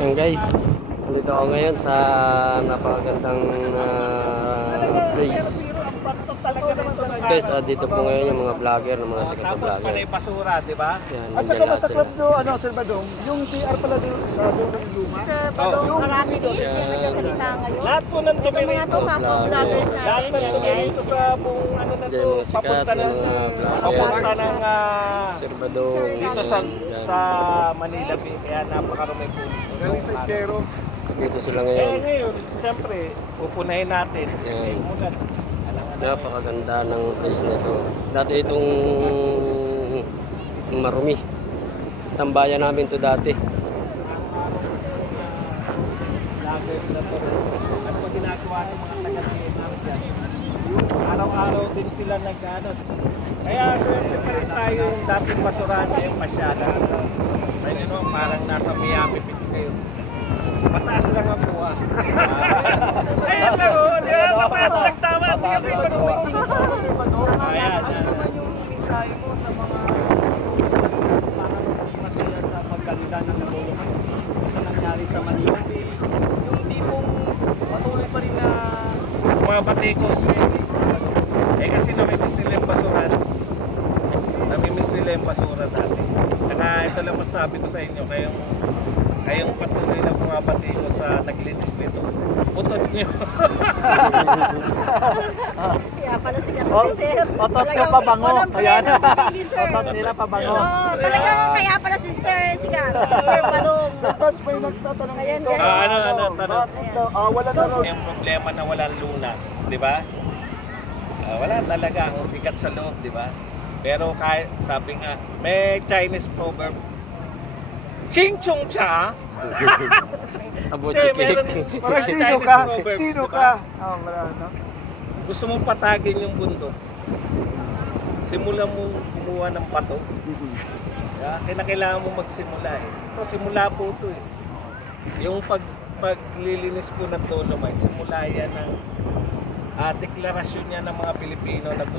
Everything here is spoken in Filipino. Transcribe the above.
Yan guys, nandito ako ngayon sa napakagandang place. Guys, dito po ngayon yung mga vlogger, ng mga sikat na Tapos vlogger. panay basura, di ba? Yan, At nandiyan saka lahat masaklap sila. do, Sir Badong, yung CR pala doon sa doon ng luma. Sa Badong Oh. Marami Days, Yan. yung nagsasalita ngayon. Lahat po ng Ito mga tumingin. to, mga vloggers Lahat natin, ng yan tumingin guys. ito sa buong ano na Yan, to, mga sikat papunta na ng mga vlogger. papunta ng Sir Badong. dito yan. sa Manila Bay, kaya napakarami po. Galing sa estero. Dito sila Kaya ngayon. ngayon, siyempre, pupunahin natin. Yan. Mulat. Alangan na. Napakaganda ng place na ito. Dati itong marumi. Tambayan namin to dati. Vloggers na to. Ano ba ginagawa ng mga taga-Vietnam dyan? Araw-araw din sila nag-ano. Kaya swerte pa rin tayo yung dating basurahan ngayong masyala. Ayun no, parang nasa Miami Beach kayo. Mataas lang ang buha. Ayan na o, di ba? Mataas lang tama. Hindi kasi pag-umising ko. Ayan. Yung mensahe mo sa mga para hindi masaya sa pagkalita ng nalulumay sa nangyari sa Manila Bay. Yung tipong patuloy pa rin na Mga batikos. Eh kasi namimiss nila yung basura. Namimiss nila yung basura dati. Saka ito lang masabi ko sa inyo, kayong patuloy na mga batikos sa naglinis nito. Putod nyo. Kaya pala sikat Oh, si Sir. otot Talagang yung pabango. walang Ayan. pleno pipili, Sir. Otot nila pabango. Oo, talagang kaya pala si Sir sikat. Si Sir Badong. Coach, may nagtatanong Ayan, dito. guys. Ano, tanong. Bakit daw? Wala na raw. Yung problema na walang lunas, di ba? Wala talaga ang bigat sa loob, di ba? Pero kahit sabi nga, may Chinese proverb, Ching Chung Cha. Abo Eh, meron- chikik. Parang may sino Chinese ka? proverb, Sino di ba? ka? Oh, wala no. Gusto mong patagin yung bundok, simulan mong kumuha ng bato. Kailangan mo magsimula eh. Ito, simula po ito eh. Yung paglilinis po ng Dolomite, simula yan ng deklarasyon niya ng mga Pilipino na gusto